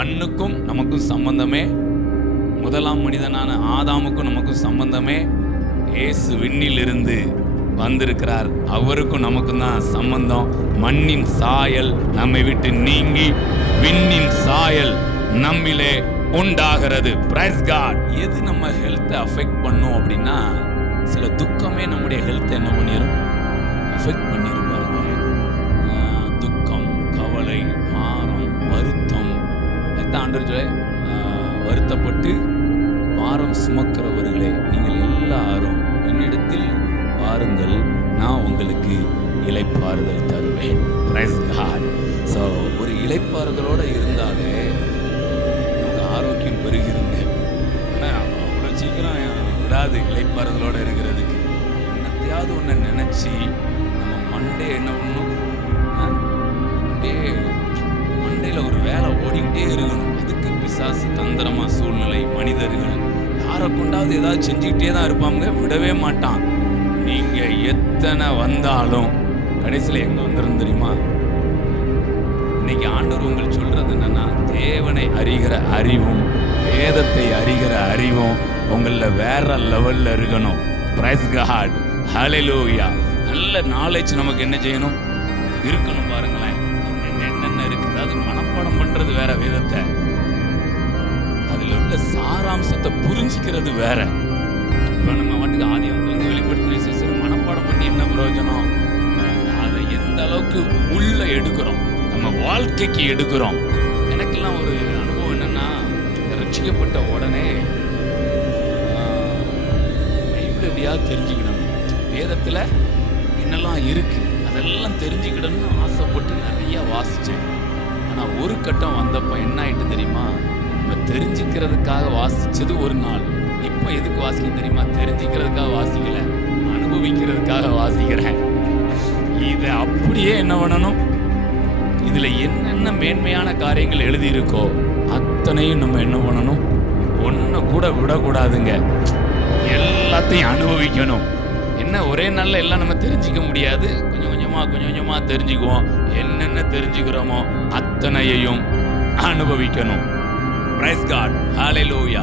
மண்ணுக்கும் நமக்கும் சம்பந்தமே, முதலாம் மனிதனான ஆதாமுக்கும் நமக்கும் சம்பந்தமே, இயேசு விண்ணிலிருந்து வந்திருக்கிறார், அவருக்கும் நமக்கும் தான் சம்பந்தம். மண்ணின் சாயல் நம்மை விட்டு நீங்கி விண்ணின் சாயல் நம்மிலே உண்டாகிறது. Praise God. எது நம்ம ஹெல்த்தை அஃபெக்ட் பண்ணும் அப்படின்னா, சில துக்கமே நம்முடைய ஹெல்த்தை என்ன பண்ணிடும், அஃபெக்ட் பண்ணிடும். பாருங்களேன், துக்கம், கவலை, பாரம், வருத்தம். அதுதான் ஆண்டவர் வருத்தப்பட்டு பாரம் சுமக்கிறவர்களே நீங்கள் எல்லாரும் என்னிடத்தில் வாருங்கள், நான் உங்களுக்கு இளைப்பாறுதல் தருவேன். Price God. ஸோ ஒரு இளைப்பாறுதலோடு இருந்தாலே நமக்கு ஆரோக்கியம் பெறுகிறீங்க. ஆனால் அவ்வளோ சீக்கிரம் விடாது இளைப்பாறுதலோடு இருக்கிறதுக்கு. என்னத்தையாவது ஒன்று நினச்சி நம்ம மண்டே என்ன பண்ணும், அப்படியே மண்டையில் ஒரு வேலை ஓடிக்கிட்டே இருக்கணும். அதுக்கு பிசாசு தந்திரமா, சூழ்நிலை, மனிதர்கள் யாரை கொண்டாவது ஏதாவது செஞ்சுக்கிட்டே தான் இருப்பாங்க, விடவே மாட்டான். நீங்க எத்தனை வந்தாலும் கடைசியில் எங்க வந்துடும் தெரியுமா? இன்னைக்கு ஆண்டவர் உங்களுக்கு சொல்றது என்னன்னா, தேவனை அறிகிற அறிவும் வேதத்தை அறிகிற அறிவும் உங்கள வேற லெவல்ல இருக்கணும். Praise God. ஹல்லேலூயா. நல்ல நாலேஜ் நமக்கு என்ன செய்யணும், இருக்கணும். பாருங்களேன், என்னென்ன இருக்கு. அதாவது மனப்பாடம் பண்றது வேற, வேதத்தை அதுல உள்ள சாராம்சத்தை புரிஞ்சுக்கிறது வேற. இப்போ நம்ம வாட்டுக்கு ஆதியாகமத்திலிருந்து வெளிப்படுத்தின விசேஷம் மனப்பாடம் பண்ணி என்ன பிரயோஜனம்? அதை எந்த அளவுக்கு உள்ள எடுக்கிறோம், நம்ம வாழ்க்கைக்கு எடுக்கிறோம். எனக்கெல்லாம் ஒரு அனுபவம் என்னன்னா, ரட்சிக்கப்பட்ட உடனே பைபிள் எப்படியாவது தெரிஞ்சுக்கிடணும், வேதத்தில் என்னெல்லாம் இருக்கு அதெல்லாம் தெரிஞ்சுக்கிடணும்னு ஆசைப்பட்டு நிறைய வாசித்தேன். ஆனால் ஒரு கட்டம் வந்தப்போ என்ன ஆயிட்டு தெரியுமா, நம்ம தெரிஞ்சுக்கிறதுக்காக வாசித்தது ஒரு நாள், இப்போ எதுக்கு வாசிக்க தெரியுமா, தெரிஞ்சுக்கிறதுக்காக வாசிக்கல, அனுபவிக்கிறதுக்காக வாசிக்கிறேன். இதை அப்படியே என்ன பண்ணணும், இதுல என்னென்ன மேன்மையான காரியங்கள் எழுதியிருக்கோ அத்தனையும் நம்ம என்ன பண்ணணும், ஒன்றை கூட விடக்கூடாதுங்க, எல்லாத்தையும் அனுபவிக்கணும். என்ன ஒரே நாளில் எல்லாம் நம்ம தெரிஞ்சிக்க முடியாது, கொஞ்சம் கொஞ்சமா தெரிஞ்சுக்குவோம். என்னென்ன தெரிஞ்சுக்கிறோமோ அத்தனையையும் அனுபவிக்கணும். Praise God. ஹல்லேலூயா.